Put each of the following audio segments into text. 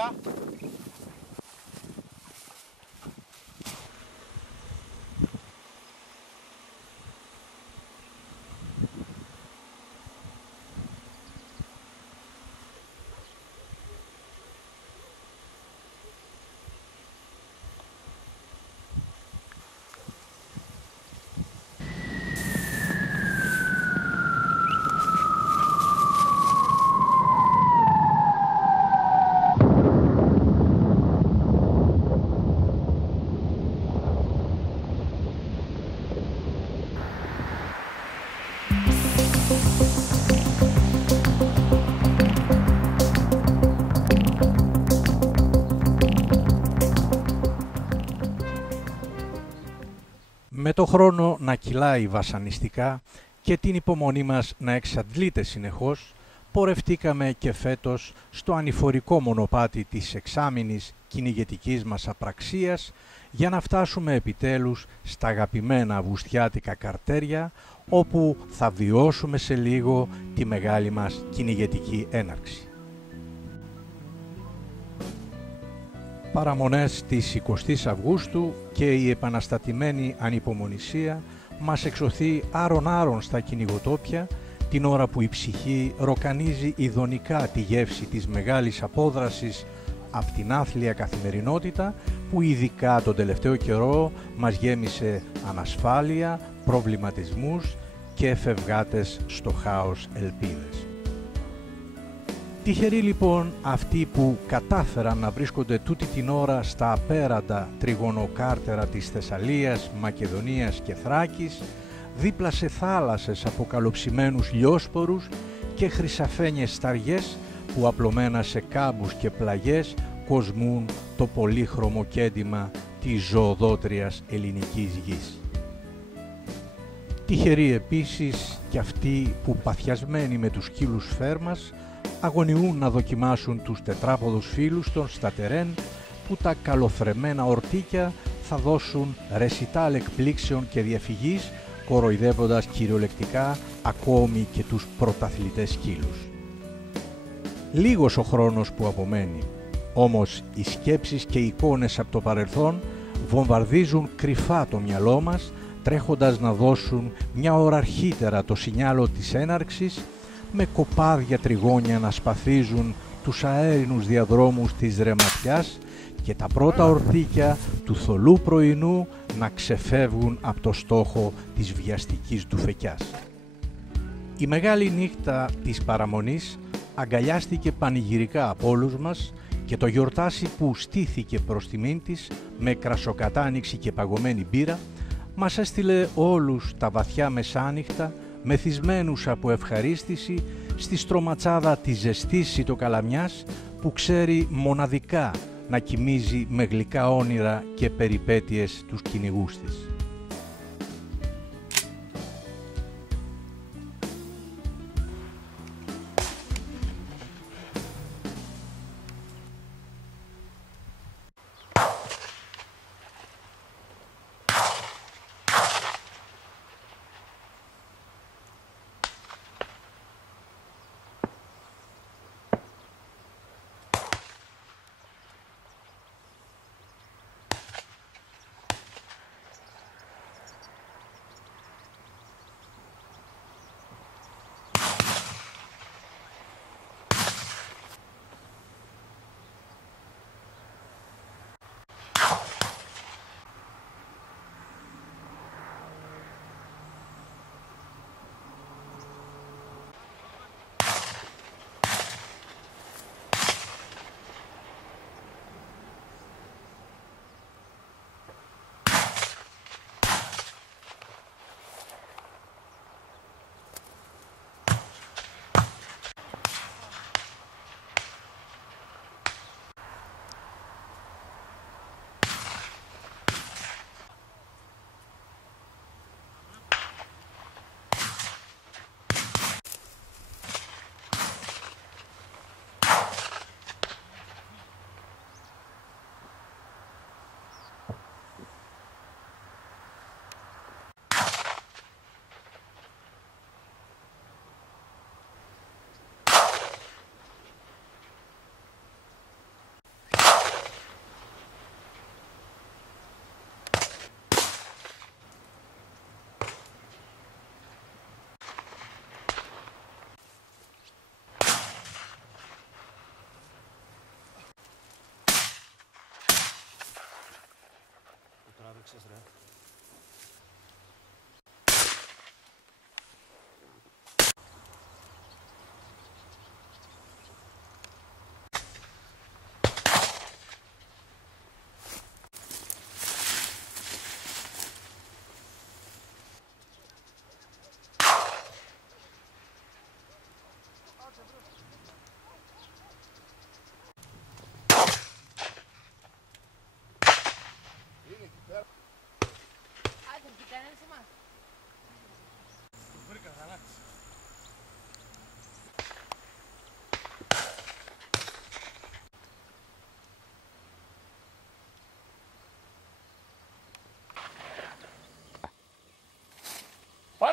Έλα. Με το χρόνο να κυλάει βασανιστικά και την υπομονή μας να εξαντλείται συνεχώς, πορευτήκαμε και φέτος στο ανηφορικό μονοπάτι της εξάμηνης κυνηγετικής μας απραξίας για να φτάσουμε επιτέλους στα αγαπημένα αυγουστιάτικα καρτέρια, όπου θα βιώσουμε σε λίγο τη μεγάλη μας κυνηγετική έναρξη. Παραμονές της 20ης Αυγούστου και η επαναστατημένη ανυπομονησία μας εξωθεί άρον-άρον στα κυνηγοτόπια, την ώρα που η ψυχή ροκανίζει ειδονικά τη γεύση της μεγάλης απόδρασης από την άθλια καθημερινότητα που ειδικά τον τελευταίο καιρό μας γέμισε ανασφάλεια, προβληματισμούς και φευγάτες στο χάος ελπίδες. Τυχεροί λοιπόν αυτοί που κατάφεραν να βρίσκονται τούτη την ώρα στα απέραντα τριγωνοκάρτερα της Θεσσαλίας, Μακεδονίας και Θράκης, δίπλα σε θάλασσες από καλοψημένους λιόσπορους και χρυσαφένιες σταριές που απλωμένα σε κάμπους και πλαγιές κοσμούν το πολύχρωμο κέντημα της ζωοδότριας ελληνικής γης. Τυχεροί επίσης και αυτοί που παθιασμένοι με τους σκύλους φέρμας αγωνιούν να δοκιμάσουν τους τετράποδους φύλους των στα τερέν που τα καλοφρεμμένα ορτίκια θα δώσουν ρεσιτάλ εκπλήξεων και διαφυγής, κοροϊδεύοντας κυριολεκτικά ακόμη και τους πρωταθλητές σκύλους. Λίγος ο χρόνος που απομένει, όμως οι σκέψεις και οι εικόνες από το παρελθόν βομβαρδίζουν κρυφά το μυαλό μας, τρέχοντας να δώσουν μια ώρα αρχίτερα το σινιάλο της έναρξης, με κοπάδια τριγώνια να σπαθίζουν τους αέρινους διαδρόμους της ρεματιάς και τα πρώτα ορτίκια του θολού πρωινού να ξεφεύγουν από το στόχο της βιαστικής ντουφεκιάς. Η μεγάλη νύχτα της παραμονής αγκαλιάστηκε πανηγυρικά από όλους μας και το γιορτάσι που στήθηκε προς τιμήν της με κρασοκατάνιξη και παγωμένη μπύρα μας έστειλε όλους τα βαθιά μεσάνυχτα μεθυσμένους από ευχαρίστηση στη στρωματσάδα της ζεστής σιτοκαλαμιάς που ξέρει μοναδικά να κοιμίζει με γλυκά όνειρα και περιπέτειες τους κυνηγούς της.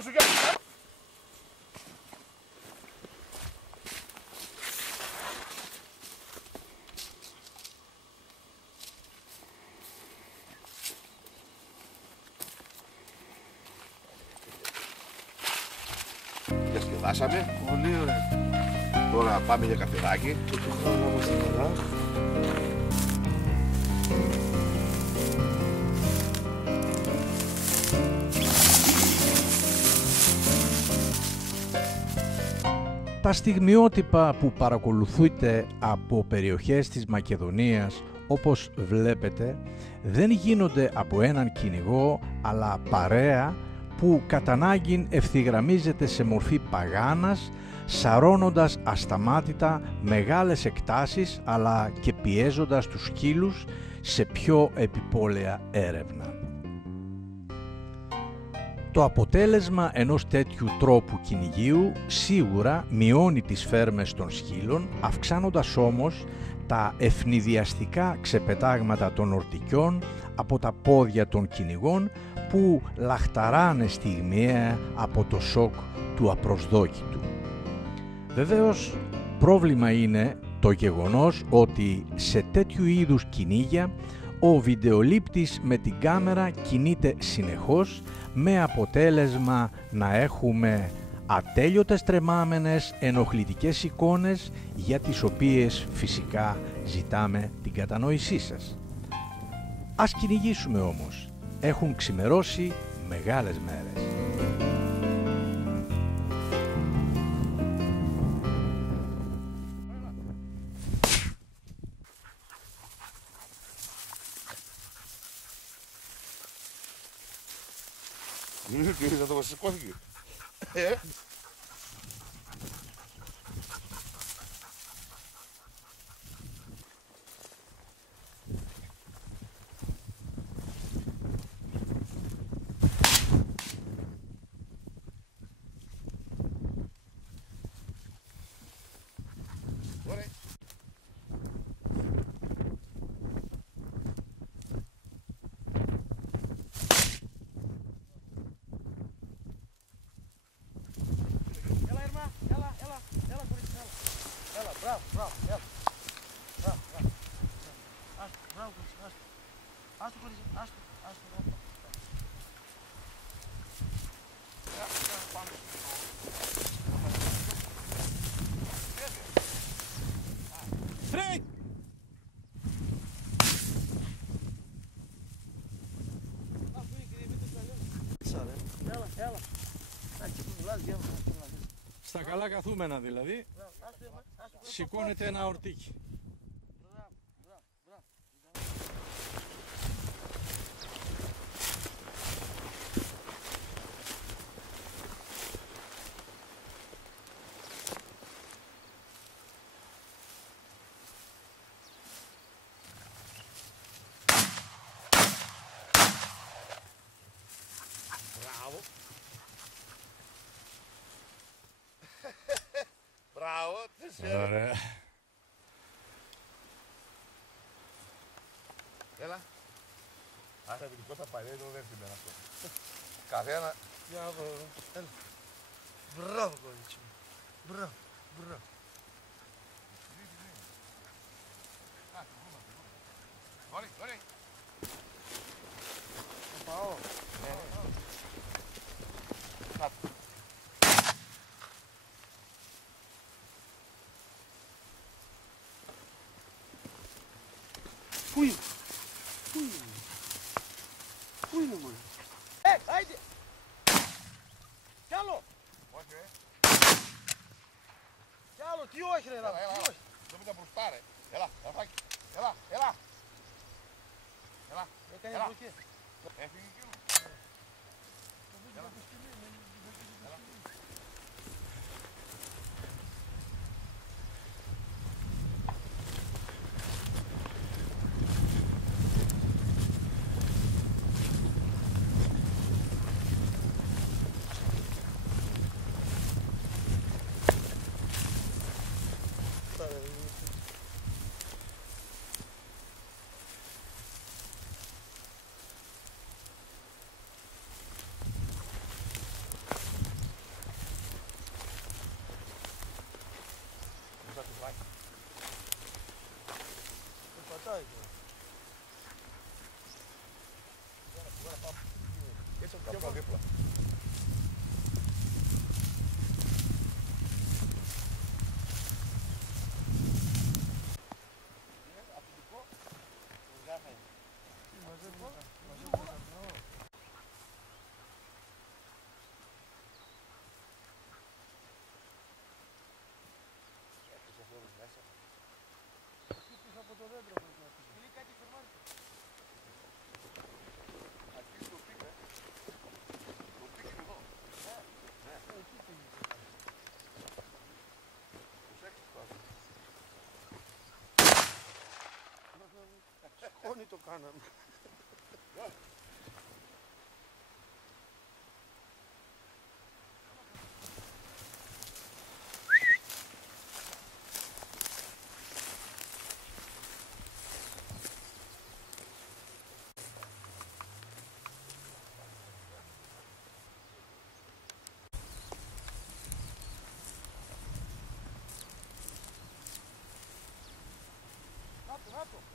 πάνω σου, για... Διασκεδάσαμε. Πολύ ωραία. Τώρα πάμε για καφεδάκι. Και του χρόνου όμως την ώρα. Τα στιγμιότυπα που παρακολουθείτε από περιοχές της Μακεδονίας, όπως βλέπετε, δεν γίνονται από έναν κυνηγό, αλλά παρέα που κατά ανάγκην ευθυγραμμίζεται σε μορφή παγάνας, σαρώνοντας ασταμάτητα μεγάλες εκτάσεις, αλλά και πιέζοντας τους σκύλους σε πιο επιπόλαια έρευνα. Το αποτέλεσμα ενός τέτοιου τρόπου κυνηγείου σίγουρα μειώνει τις φέρμες των σκύλων, αυξάνοντας όμως τα ευνηδιαστικά ξεπετάγματα των ορτικιών από τα πόδια των κυνηγών που λαχταράνε στιγμιαία από το σοκ του απροσδόκητου. Βεβαίως, πρόβλημα είναι το γεγονός ότι σε τέτοιου είδους κυνήγια ο βιντεολήπτης με την κάμερα κινείται συνεχώς, με αποτέλεσμα να έχουμε ατέλειωτες τρεμάμενες ενοχλητικές εικόνες, για τις οποίες φυσικά ζητάμε την κατανόησή σας. Ας κυνηγήσουμε όμως. Έχουν ξημερώσει μεγάλες μέρες. Θα το σηκώθηκε. Στα καλά καθούμενα δηλαδή, σηκώνεται ένα ορτίκι. Μπράβο, Ωραία. Έλα. Άρα ειδικό θα πάρει, δεν σημαίνει αυτό. Καθένα. Για να δω. Έλα. Μπράβο, κορίτσι μου. Μπράβο, μπράβο. Ωραία, ωραία. Θα πάω. Πού είναι? Πού είναι? Πού είναι μόνο? Άιντε! Κι άλλο! Όχι, Κι άλλο! Τι όχι ρε Ράβο, τι όχι! Δεν με τα μπροστά ρε. Έλα, Ραφάκη. Έλα, έλα. Έλα, Έκανε έλα. μπλοκέ. Έφυγε εκείνο. απλά δίπλα. Από το δέντρο πρέπει να φύγει. Είναι κάτι φορμάρικο. Αρχίζει το πίκ, το πίκ είναι εδώ. Ναι. Εκεί πήγε. Προσέξτε τώρα. Σκόνη το κάναμε. Κάτω, κάτω.